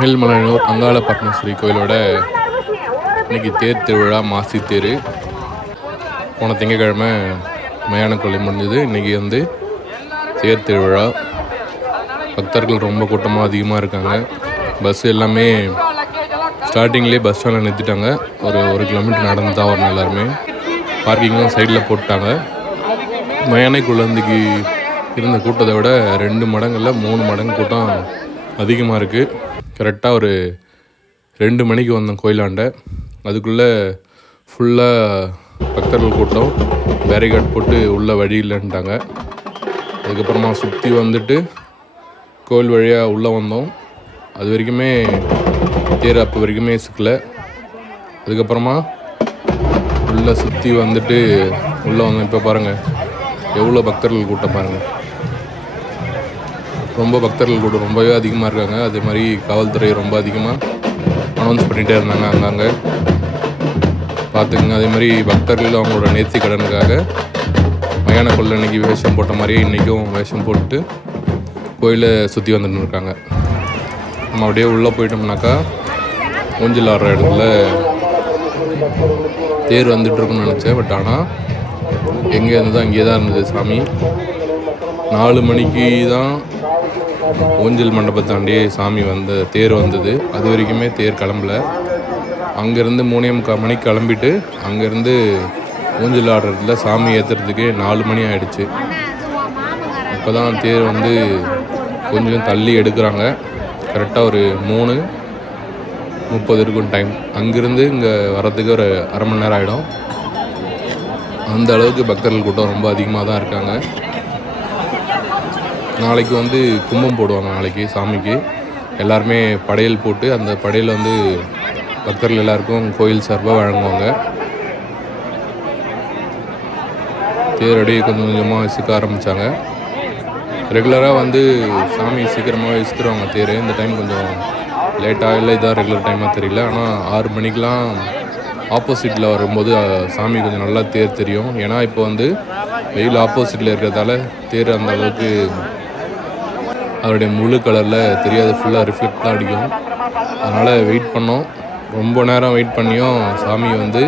மேல்மலையனூர் அங்காள பரமேஸ்வரி கோயிலோட இன்னைக்கு தேர் திருவிழா, மாசி தேர். போன திங்கக்கிழமை மயான கொள்ளை முடிஞ்சது. இன்றைக்கி தேர் திருவிழா. பக்தர்கள் ரொம்ப கூட்டமாக அதிகமாக இருக்காங்க. பஸ் எல்லாமே ஸ்டார்டிங்லேயே பஸ் ஸ்டாண்டில் நிறுத்திட்டாங்க. ஒரு கிலோமீட்டர் நடந்து தான் வரணும். எல்லாருமே பார்க்கிங்லாம் சைடில் போட்டாங்க. மயான குழந்தைக்கு இருந்த கூட்டத்தை விட 2 மடங்கில் 3 மடங்கு கூட்டம் அதிகமாக இருக்குது. கரெக்டாக ஒரு 2 மணிக்கு வந்தோம் கோயிலாண்ட. அதுக்குள்ளே ஃபுல்லாக பக்தர்கள் கூட்டம், பேரிகார்ட் போட்டு உள்ளே வழி இல்லைன்ட்டாங்க. அதுக்கப்புறமா சுற்றி வந்துட்டு கோயில் வழியாக உள்ளே வந்தோம். அது வரைக்குமே தேர் அப்போ வரைக்குமே சிக்கலை. அதுக்கப்புறமா உள்ளே சுற்றி வந்துட்டு உள்ளே வந்தோம். இப்போ பாருங்கள் எவ்வளோ பக்தர்கள் கூட்டம் பாருங்கள். ரொம்ப பக்தர்கள் கூட ரொம்பவே அதிகமாக இருக்காங்க. அதே மாதிரி காவல்துறை ரொம்ப அதிகமாக அனௌன்ஸ் பண்ணிகிட்டே இருந்தாங்க அங்கங்கே பார்த்துக்குங்க. அதே மாதிரி பக்தர்கள் அவங்களோட நேர்த்தி கடனுக்காக மயான கொள்ளை அன்றைக்கி வேஷம் போட்ட மாதிரியே இன்றைக்கும் வேஷம் போட்டு கோயிலை சுற்றி வந்துட்டு இருக்காங்க. நம்ம அப்படியே உள்ளே போயிட்டோம்னாக்கா ஊஞ்சல் ஆடுற இடத்துல தேர் வந்துட்டுருக்குன்னு நினச்சேன். பட் ஆனால் எங்கே இருந்ததோ அங்கேயே தான் இருந்தது சாமி. 4 மணிக்கு தான் ஊஞ்சல் மண்டபத்தாண்டியே சாமி தேர் வந்தது. அது வரைக்குமே தேர் கிளம்பல. அங்கேருந்து 3:45 மணிக்கு கிளம்பிட்டு அங்கேருந்து ஊஞ்சல் ஆடுறதுல சாமி ஏற்றுறதுக்கே 4 மணி ஆகிடுச்சு. இப்போ தான் தேர் கொஞ்சம் தள்ளி எடுக்கிறாங்க. கரெக்டாக ஒரு 3:30 இருக்கும் டைம். அங்கேருந்து இங்கே வர்றதுக்கு ஒரு அரை மணி நேரம் ஆகிடும். அந்த அளவுக்கு பக்தர்கள் கூட்டம் ரொம்ப அதிகமாக தான் இருக்காங்க. நாளைக்கு கும்பம் போடுவாங்க. நாளைக்கு சாமிக்கு எல்லாருமே படையல் போட்டு அந்த படையல் பக்தர்கள் எல்லாருக்கும் கோயில் சார்பாக வழங்குவாங்க. தேரடியே கொஞ்சம் கொஞ்சமாக விசுக்க ஆரம்பித்தாங்க. ரெகுலராக சாமி சீக்கிரமாக விசுத்துருவாங்க தேர். இந்த டைம் கொஞ்சம் லேட்டாக இல்லை, இதான் ரெகுலர் டைமாக தெரியல. ஆனால் 6 மணிக்கெலாம் ஆப்போசிட்டில் வரும்போது சாமி கொஞ்சம் நல்லா தேர் தெரியும். ஏன்னா இப்போ வெயில் ஆப்போசிட்டில் இருக்கிறதால தேர் அந்த அளவுக்கு அதோடைய முழு கலரில் தெரியாது, ஃபுல்லாக ரிஃப்ளெக்ட் தான் அடிக்கும். அதனால் வெயிட் பண்ணோம். ரொம்ப நேரம் வெயிட் பண்ணியும் சாமி 4:30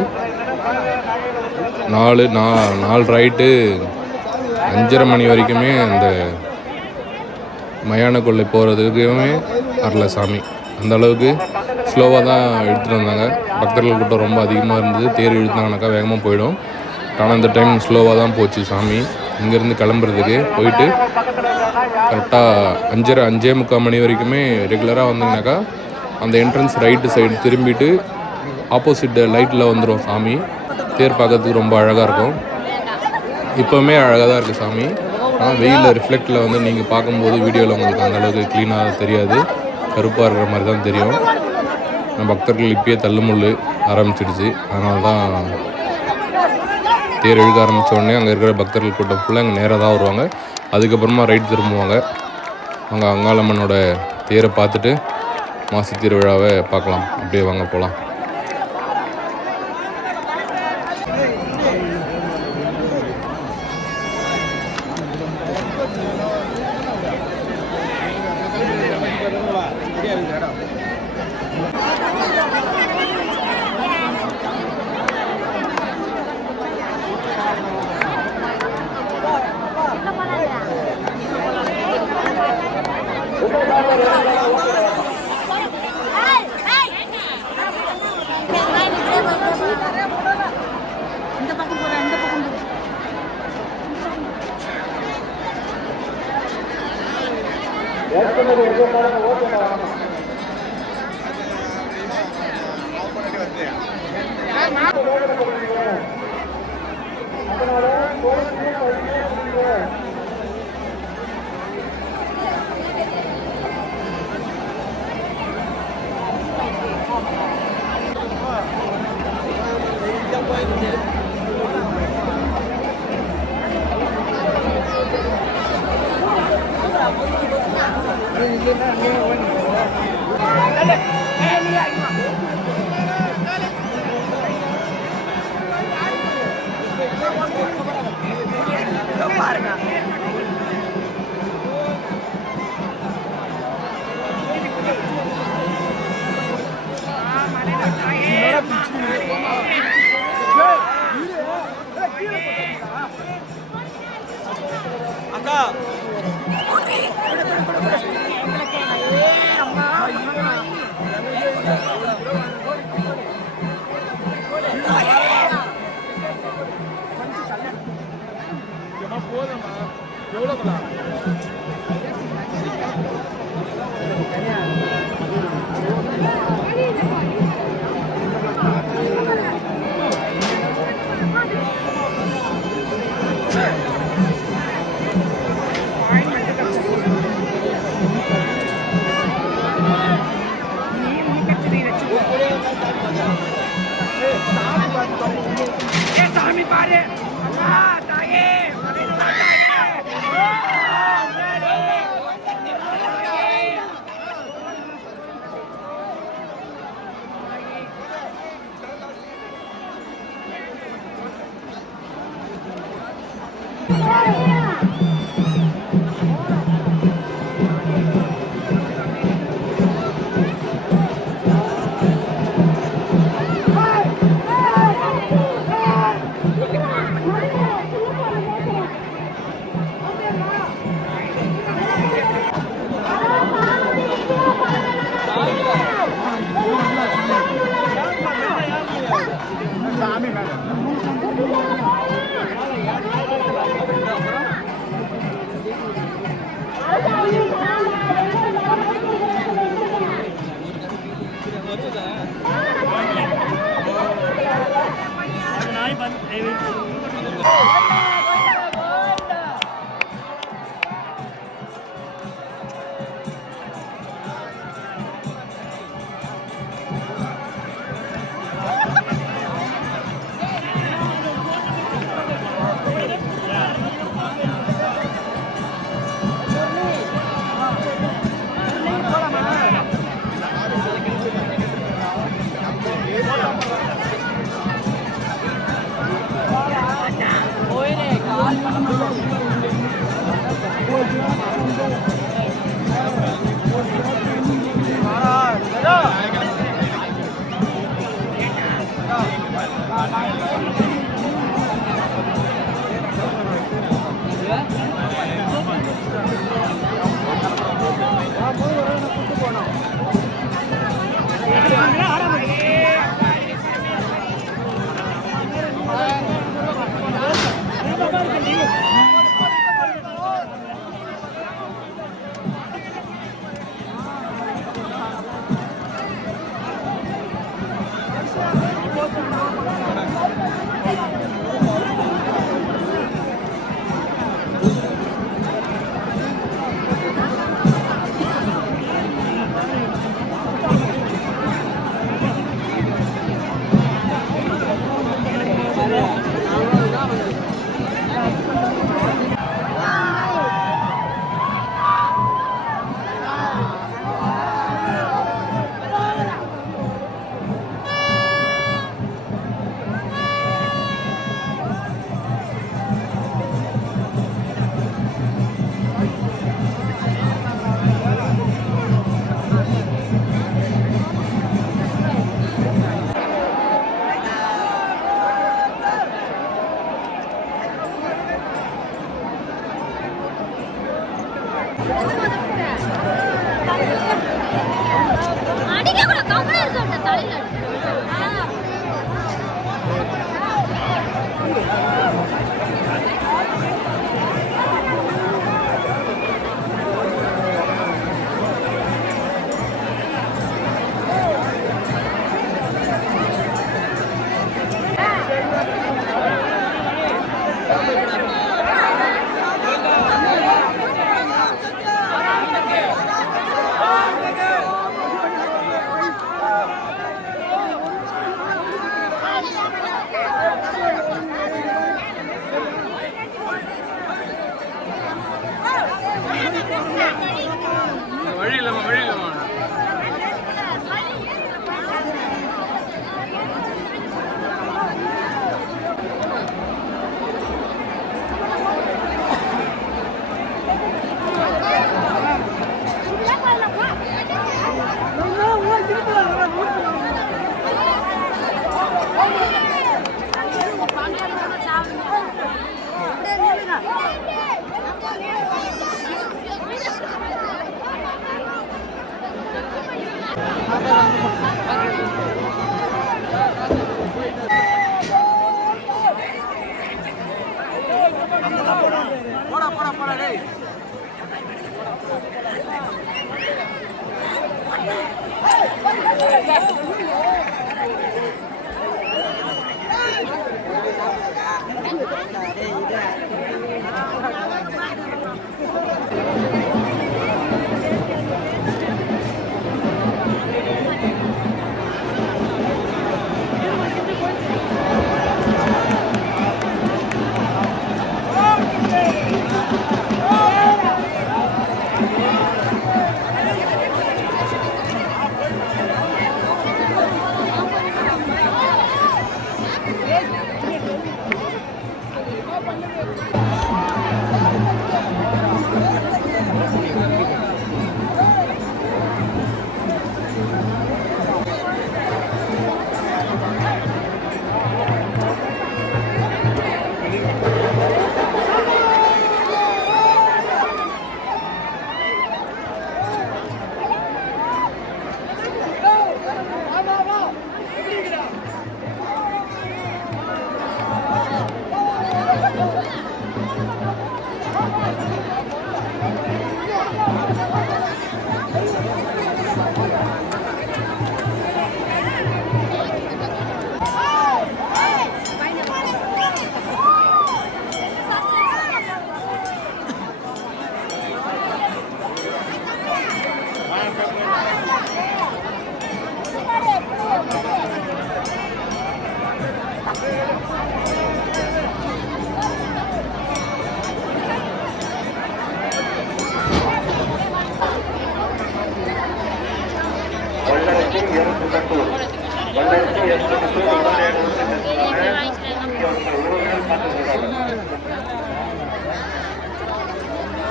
5:30 மணி வரைக்குமே அந்த மயான கொள்ளை போகிறதுக்குமே வரல சாமி. அந்த அளவுக்கு ஸ்லோவாக தான் எடுத்துகிட்டு வந்தாங்க. பக்தர்கள் கூட்டம் ரொம்ப அதிகமாக இருந்தது. தேர் இழுத்தாங்கனாக்கா வேகமாக போயிடும். ஆனால் இந்த டைம் ஸ்லோவாக தான் போச்சு சாமி. இங்கேருந்து கிளம்புறதுக்கு போயிட்டு கரெக்டாக 5:30 மணி வரைக்குமே ரெகுலராக வந்தீங்கன்னாக்கா அந்த என்ட்ரன்ஸ் ரைட்டு சைடு திரும்பிட்டு ஆப்போசிட் லைட்டில் வந்துடும் சாமி. தேர் பார்க்கறதுக்கு ரொம்ப அழகாக இருக்கும். இப்போவுமே அழகாக தான் இருக்குது சாமி. ஆனால் வெயிலில் ரிஃப்ளெக்டில் நீங்கள் பார்க்கும்போது வீடியோவில் உங்களுக்கு அந்தளவுக்கு க்ளீனாக தெரியாது, கருப்பாக இருக்கிற மாதிரி தான் தெரியும். பக்தர்கள் இப்பயே தள்ளுமுள்ளு ஆரம்பிச்சிடுச்சு. அதனால தான் தேர் இழுக்க ஆரம்பித்த உடனே அங்கே இருக்கிற பக்தர்கள் கூட்டம் ஃபுல்லாக அங்கே நேராக தான் வருவாங்க. அதுக்கப்புறமா ரைட் திரும்புவாங்க. அங்கே அங்காளம்மனோட தேரை பார்த்துட்டு மாசி திருவிழாவை பார்க்கலாம். அப்படியே வாங்க போகலாம். சாமி பாரு தாயே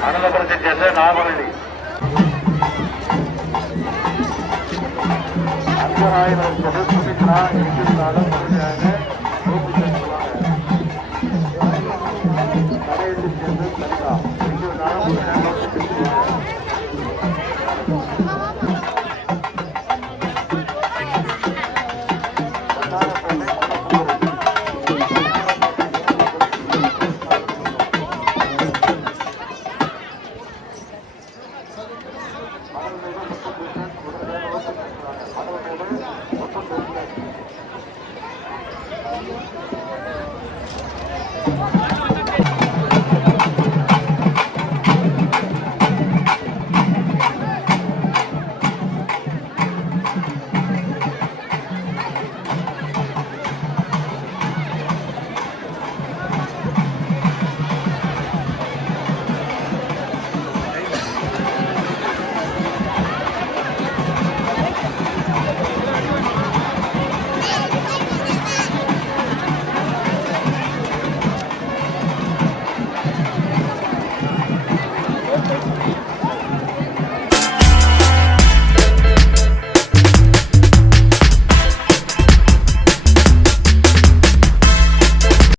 அனந்தபுரத்தை சேர்ந்த நாகவள்ளி 5000 சுமித்ரா எங்கிருந்தாலும் கடையத்தை சேர்ந்து சரிதா எங்கிருந்தாலும்